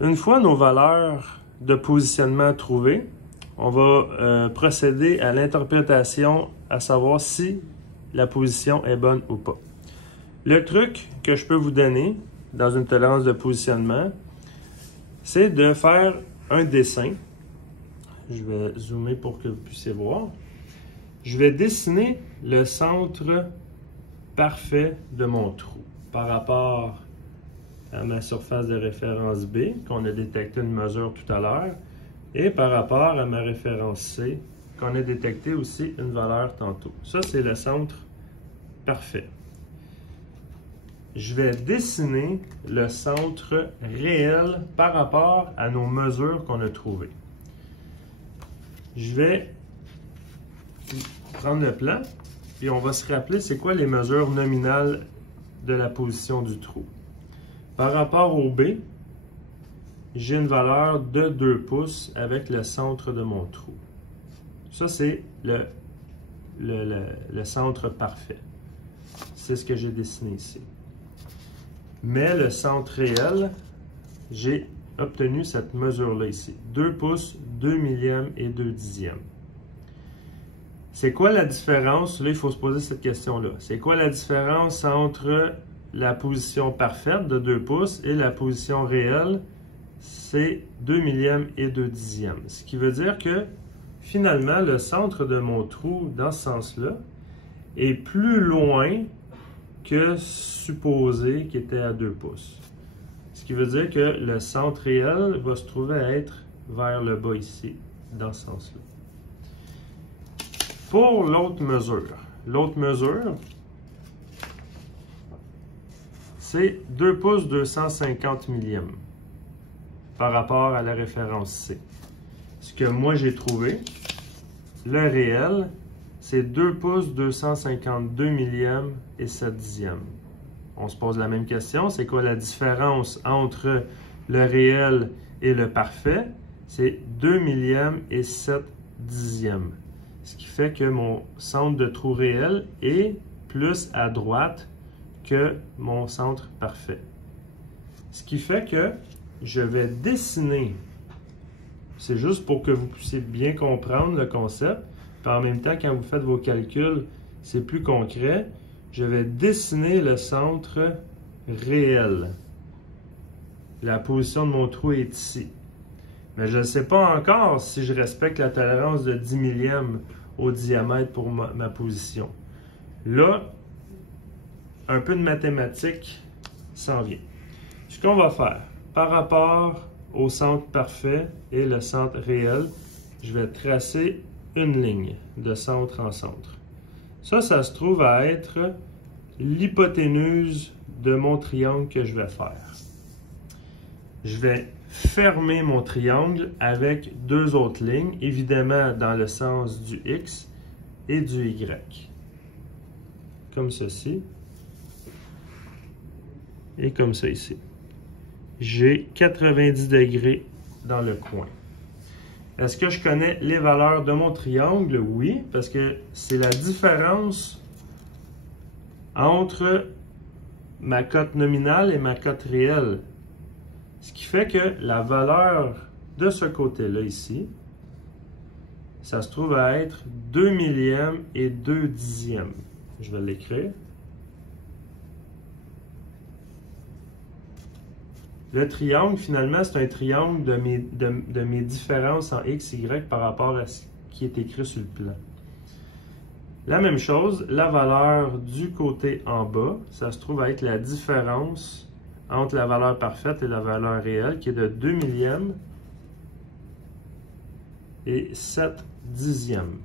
Une fois nos valeurs de positionnement trouvées, on va procéder à l'interprétation, à savoir si la position est bonne ou pas. Le truc que je peux vous donner dans une tolérance de positionnement, c'est de faire un dessin. Je vais zoomer pour que vous puissiez voir. Je vais dessiner le centre parfait de mon trou par rapport à ma surface de référence B, qu'on a détecté une mesure tout à l'heure, et par rapport à ma référence C, qu'on a détecté aussi une valeur tantôt. Ça, c'est le centre parfait. Je vais dessiner le centre réel par rapport à nos mesures qu'on a trouvées. Je vais prendre le plan et on va se rappeler c'est quoi les mesures nominales de la position du trou. Par rapport au B, j'ai une valeur de 2 pouces avec le centre de mon trou. Ça, c'est le centre parfait. C'est ce que j'ai dessiné ici. Mais le centre réel, j'ai obtenu cette mesure-là ici. 2 pouces, 2 millièmes et 2 dixièmes. C'est quoi la différence? Là, il faut se poser cette question-là. C'est quoi la différence entre la position parfaite de 2 pouces et la position réelle? C'est 2 millièmes et 2 dixièmes. Ce qui veut dire que, finalement, le centre de mon trou, dans ce sens-là, est plus loin que supposé qu'il était à 2 pouces. Ce qui veut dire que le centre réel va se trouver à être vers le bas ici, dans ce sens-là. Pour l'autre mesure, c'est 2 pouces 250 millièmes par rapport à la référence C. Ce que moi j'ai trouvé, le réel, c'est 2 pouces 252 millièmes et 7 dixièmes. On se pose la même question, c'est quoi la différence entre le réel et le parfait? C'est 2 millièmes et 7 dixièmes. Ce qui fait que mon centre de trou réel est plus à droite que mon centre parfait. Ce qui fait que je vais dessiner, c'est juste pour que vous puissiez bien comprendre le concept, puis en même temps, quand vous faites vos calculs, c'est plus concret, je vais dessiner le centre réel. La position de mon trou est ici. Mais je ne sais pas encore si je respecte la tolérance de 10 millièmes au diamètre pour ma position. Là, un peu de mathématiques s'en vient. Ce qu'on va faire, par rapport au centre parfait et le centre réel, je vais tracer une ligne de centre en centre. Ça se trouve à être l'hypoténuse de mon triangle que je vais faire. Je vais fermer mon triangle avec 2 autres lignes, évidemment dans le sens du X et du Y. Comme ceci. Et comme ça ici. J'ai 90 degrés dans le coin. Est-ce que je connais les valeurs de mon triangle? Oui, parce que c'est la différence entre ma cote nominale et ma cote réelle. Ce qui fait que la valeur de ce côté-là ici, ça se trouve à être 2 millièmes et 2 dixièmes. Je vais l'écrire. Le triangle, finalement, c'est un triangle de mes différences en X, Y par rapport à ce qui est écrit sur le plan. La même chose, la valeur du côté en bas, ça se trouve à être la différence entre la valeur parfaite et la valeur réelle, qui est de 2 millièmes et 7 dixièmes.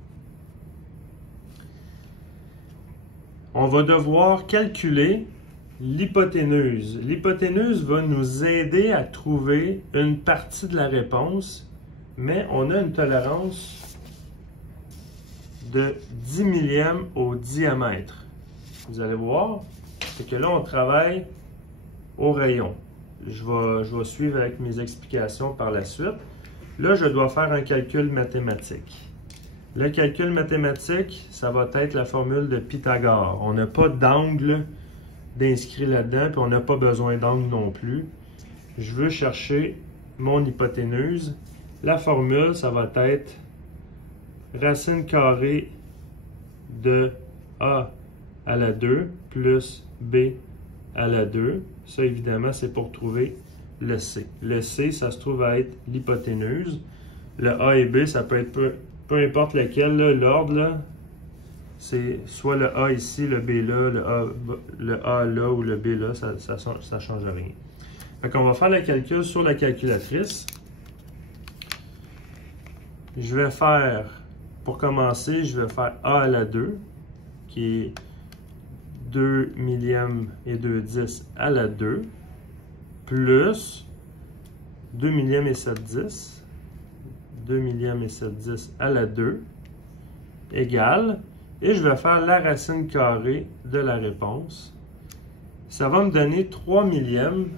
On va devoir calculer l'hypoténuse. L'hypoténuse va nous aider à trouver une partie de la réponse, mais on a une tolérance de 10 millièmes au diamètre. Vous allez voir, c'est que là, on travaille au rayon. Je vais suivre avec mes explications par la suite. Là, je dois faire un calcul mathématique. Le calcul mathématique, ça va être la formule de Pythagore. On n'a pas d'angle d'inscrit là-dedans, puis on n'a pas besoin d'angle non plus. Je veux chercher mon hypoténuse. La formule, ça va être racine carrée de A à la 2 plus B à la 2. Ça, évidemment, c'est pour trouver le C. Le C, ça se trouve à être l'hypoténuse. Le A et B, ça peut être peu importe lequel, l'ordre, c'est soit le A ici, le B là, le A là ou le B là, ça ne change rien. Fait qu'on va faire le calcul sur la calculatrice. Je vais faire, pour commencer, je vais faire A à la 2, qui est 2 millièmes et 2/10 à la 2, plus 2 millièmes et 7/10, 2 millièmes et 7/10 à la 2, égale, et je vais faire la racine carrée de la réponse. Ça va me donner 3 millièmes,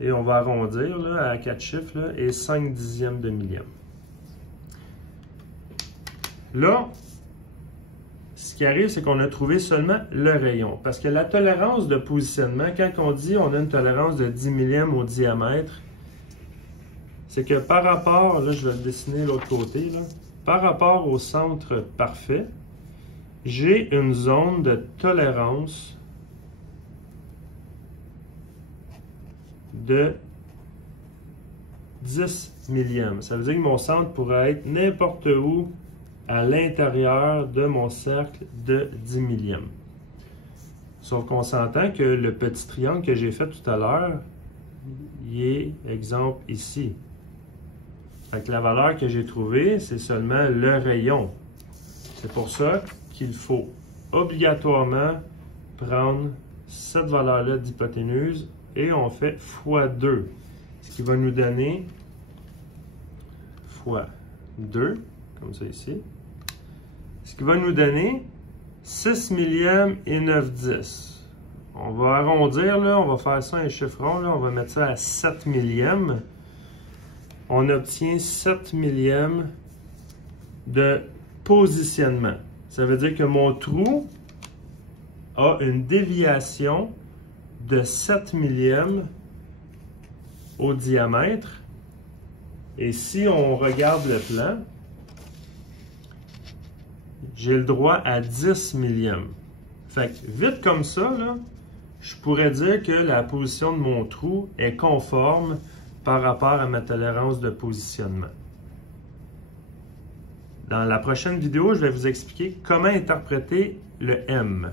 et on va arrondir là, à 4 chiffres, là, et 5 dixièmes de millième. Là, ce qui arrive, c'est qu'on a trouvé seulement le rayon. Parce que la tolérance de positionnement, quand on dit on a une tolérance de 10 millièmes au diamètre, c'est que par rapport, là je vais le dessiner de l'autre côté, là, par rapport au centre parfait, j'ai une zone de tolérance de 10 millièmes. Ça veut dire que mon centre pourrait être n'importe où à l'intérieur de mon cercle de 10 millièmes. Sauf qu'on s'entend que le petit triangle que j'ai fait tout à l'heure, il est, exemple, ici. Fait que la valeur que j'ai trouvée, c'est seulement le rayon. C'est pour ça qu'il faut obligatoirement prendre cette valeur-là d'hypoténuse et on fait fois 2. Ce qui va nous donner fois 2, comme ça ici. Ce qui va nous donner 6 millièmes et 9/10. On va arrondir, là, on va faire ça un chiffre rond, là, on va mettre ça à 7 millièmes. On obtient 7 millièmes de positionnement. Ça veut dire que mon trou a une déviation de 7 millièmes au diamètre. Et si on regarde le plan, j'ai le droit à 10 millièmes. Fait que vite comme ça, là, je pourrais dire que la position de mon trou est conforme par rapport à ma tolérance de positionnement. Dans la prochaine vidéo, je vais vous expliquer comment interpréter le M.